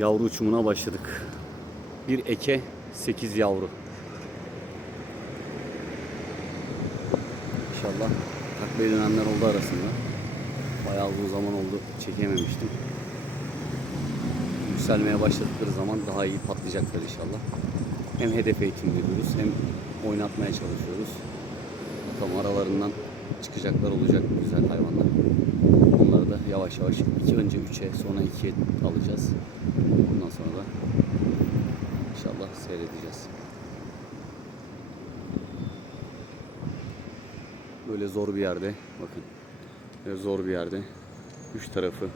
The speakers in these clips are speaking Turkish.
Yavru uçumuna başladık. Bir eke 8 yavru. İnşallah taklaya dönenler oldu arasında. Bayağı uzun zaman oldu çekememiştim. Yükselmeye başladıkları zaman daha iyi patlayacaklar inşallah. Hem hedef eğitim veriyoruz hem oynatmaya çalışıyoruz. Bakalım aralarından çıkacaklar olacak güzel hayvanlar. Yavaş yavaş iki önce 3'e sonra 2'ye alacağız. Ondan sonra da inşallah seyredeceğiz. Böyle zor bir yerde bakın. Böyle zor bir yerde. Üç tarafı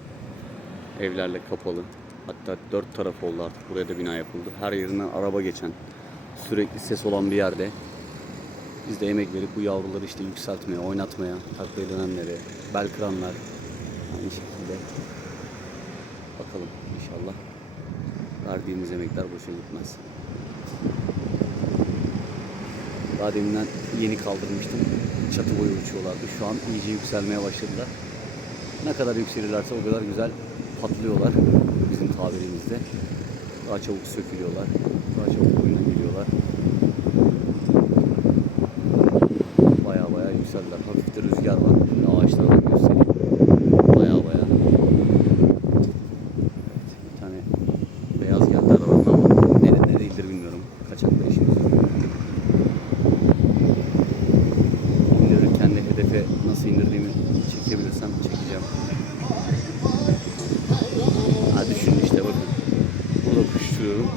evlerle kapalı. Hatta dört taraf oldu artık. Buraya da bina yapıldı. Her yerinden araba geçen, sürekli ses olan bir yerde. Biz de emek verip bu yavruları işte yükseltmeye, oynatmaya, taklaya dönenlere, bel kıranlar aynı şekilde. Bakalım inşallah verdiğimiz emekler boşa gitmez. Daha deminden yeni kaldırmıştım. Çatı boyu uçuyorlardı. Şu an iyice yükselmeye başladılar. Ne kadar yükselirlerse o kadar güzel patlıyorlar bizim tabirimizde. Daha çabuk sökülüyorlar. Daha çabuk oyuna geliyorlar. İndirirken de hedefe nasıl indirdiğimi çekebilirsem çekeceğim. Ha düşün işte bakın. Burada kuş tutuyorum.